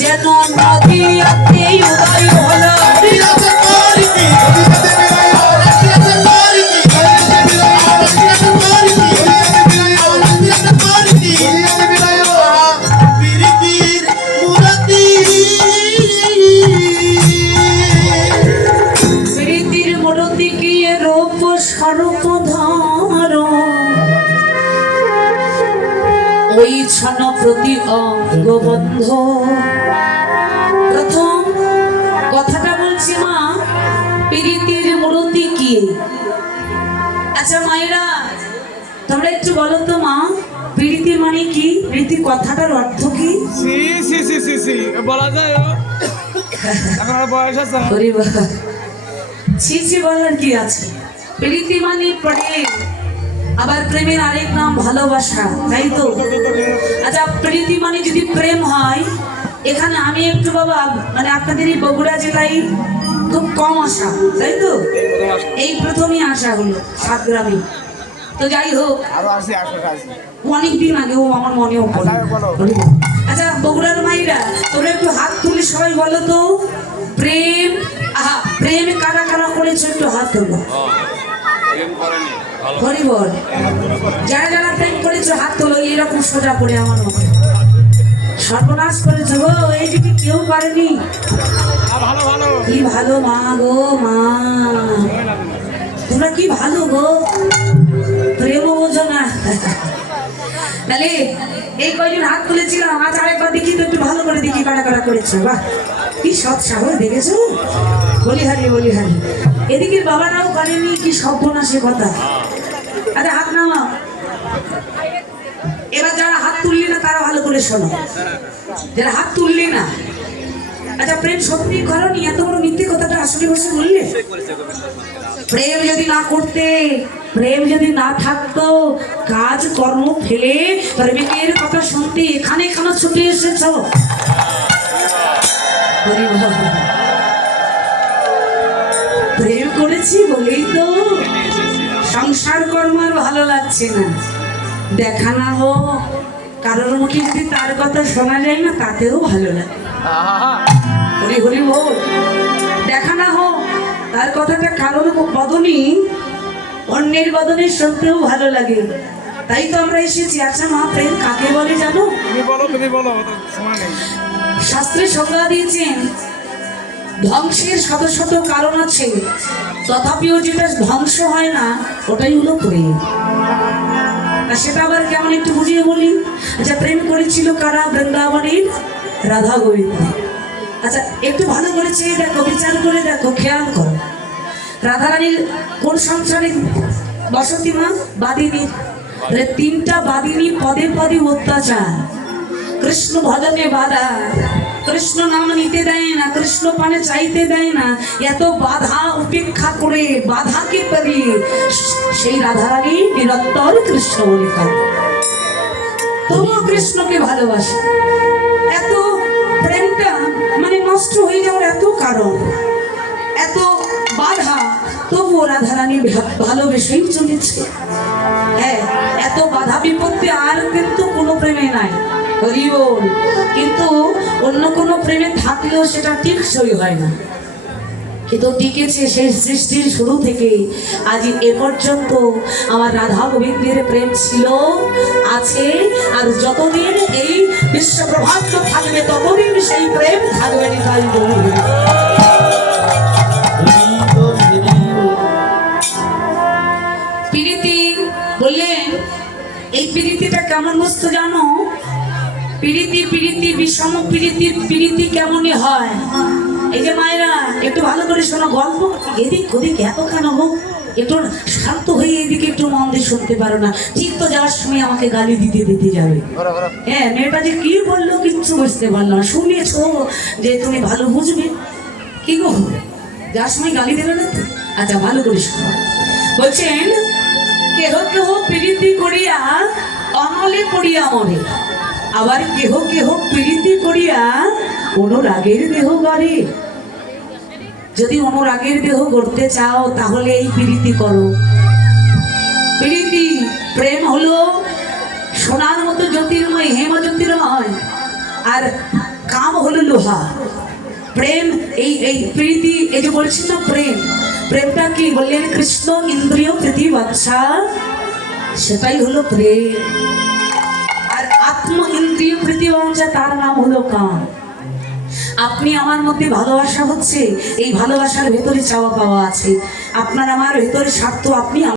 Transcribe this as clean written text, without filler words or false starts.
যেন নদী উদয় হলো প্রীতির মূরতি কি রূপ স্বরূপ ধর ওই ছন প্রতি অঙ্গবন্ধ। প্রথম কথাটা বলছি মা, প্রীতির মূরতি কি? আচ্ছা মায়েরা তোমরা একটু বলো তো মা, প্রীতি মানে কি? প্রীতি কথাটার অর্থ কি? বলা যায় এখন বয়স আছে ছি ছি বলার কি আছে? প্রীতি মানে প্রেম, আবার প্রেমের আরেক নাম ভালোবাসা, তাই তো? আচ্ছা প্রীতি মানে যদি প্রেম হয়, এখানে আমি একটু বাবা মানে আপনাদের এই বগুড়া জেলায় খুব কম আসা, তাই তো? এই প্রথমই আসা হলো সাতগ্রামে। তো যাই হোক অনেকদিন আগেও আমার মনেও পড়ে। আচ্ছা বগুড়ার মাইরা তোমরা একটু হাত তুলে সবাই বলো তো, প্রেম আহা প্রেম কারা কারা করেছো একটু হাত তোলো। হরি বল। যারা যারা প্রেম করেছো হাত তোলো, এইরকম সোজা করে আমার মনে। সর্বনাশ করেছো গো, এই যদি কেউ পারেনি। কি ভালো মা গো মা, তোমরা কি ভালো গো, প্রেম বোঝো না। তাহলে এই কয়জন হাত তুলেছিলাম, আজ আরেকবার দেখি তো একটু ভালো করে দেখি কারা কারা করেছো। বাহ কি সৎ সাহস দেখেছো, বলি হারি বলি হারি। এদিকে বাবারাও করেনি, কি সর্বনাশে কথা। আচ্ছা হাত নামাও। এবার যারা হাত তুললি না তারা ভালো করে শোনো, যারা হাত তুললি না। আচ্ছা প্রেম সত্যি করনি, এত বড় মিথ্যে কথাটা আসলে বসে বললে? প্রেম যদি না করতে, প্রেম যদি না থাকতো, কাজ কর্ম ফেলে প্রেমিকের কথা শুনতে এখানে কেন ছুটে এসেছ? প্রেম করেছি বলেই তো সংসার কর্ম আর ভালো লাগছে না। দেখা না হোক কারোর মুখে যদি তার কথা শোনা যায় না, তাতেও ভালো লাগে। হরি হরি বল। দেখা না হোক তার কথাটা কারোর বদনি অন্যের বদনে শুনতেও ভালো লাগে। তাই তো আমরা এসেছি। আচ্ছা মা প্রেম কাকে বলে জানো? শাস্ত্রে সংজ্ঞা দিয়েছেন, ধ্বংসের শত শত কারণ আছে, তথাপিও যেটা ধ্বংস হয় না ওটাই হলো প্রেম। আর সেটা আবার কেমন একটু বুঝিয়ে বলি। আচ্ছা প্রেম করেছিল কারা? বৃন্দাবনের রাধা গোবিন্দ। আচ্ছা একটু ভালো করেছে দেখো, বিচার করে দেখো, খেয়াল করো। রাধারানীর কোন সংসারে বসতি মা? বাদিনী। তিনটা বাদিনী পদে পদে অত্যাচার, কৃষ্ণ ভজনে বাধা, কৃষ্ণ নাম নিতে দেয় না, কৃষ্ণ পানে চাইতে দেয় না। এত বাধা উপেক্ষা করে বাধাকে পেরিয়ে সেই রাধারানী নিরন্তর কৃষ্ণ বলে কাঁদে, তবুও কৃষ্ণকে ভালোবাসে। এত প্রেমটা মানে নষ্ট হয়ে যাওয়ার এত কারণ, এত বাধা, তবুও রাধারানী ভালোবেসেই চলেছে। হ্যাঁ এত বাধা বিপত্তি আর কিন্তু কোনো প্রেমে নাই। হরি বল। কিন্তু অন্য কোনো প্রেমে থাকলেও সেটা টিকসই হয় না, কিন্তু টিকেছে সেই সৃষ্টির শুরু থেকে আজ এ পর্যন্ত। আমার রাধা গোবিন্দের প্রেম ছিল, আছে, আর যতদিন এই বিশ্ব ব্রহ্মাণ্ড থাকবে থাকবে ততদিন সেই প্রেম থাকবে নিতাই গৌর। প্রীতি বললেন এই প্রীতিটা কেমন বস্তু জানো? প্রীতি বিষম প্রীতি কেমনই হয়। এই যে মায়েরা একটু ভালো করে শোনো, গল্প এদিক ওদিক এত কেন হোক, একটু শান্ত হয়ে এদিকে একটু মন দিয়ে শুনতে পারো না? ঠিক তো যাওয়ার সময় আমাকে গালি দিতে যাবে। হ্যাঁ, মেয়েটা যে কি বললো কিচ্ছু বুঝতে পারলো না, শুনেছো যে তুমি ভালো বুঝবে কি গো, যাওয়ার সময় গালি দেবে না তো? আচ্ছা ভালো করে শোনো, বলছেন কেহ কেহ প্রীতি করিয়া অনলে পড়িয়া মরে, আবার কেহ কেহ প্রীতি করিয়া অনুরাগের দেহ গড়ে। যদি অনুরাগের দেহ গড়তে চাও তাহলে এই প্রীতি করো। প্রীতি প্রেম হলো সোনার মতো জ্যোতির্ময়, হেম জ্যোতির্ময়, আর কাম হলো লোহা। প্রেম এই প্রীতি, এই যে বলছি না প্রেমটা কি বললেন? কৃষ্ণ ইন্দ্রিয় প্রীতি বাচ্চা, সেটাই হলো প্রেম। আর আত্ম ইন্দ্রিয় প্রীতি বাচ্চা, তার নাম হলো কাম। আপনি আমার মধ্যে ভালোবাসা হচ্ছে, এই ভালোবাসার ভেতরে চাওয়া পাওয়া আছে। আপনার আমার ভেতরে স্বার্থ, আপনি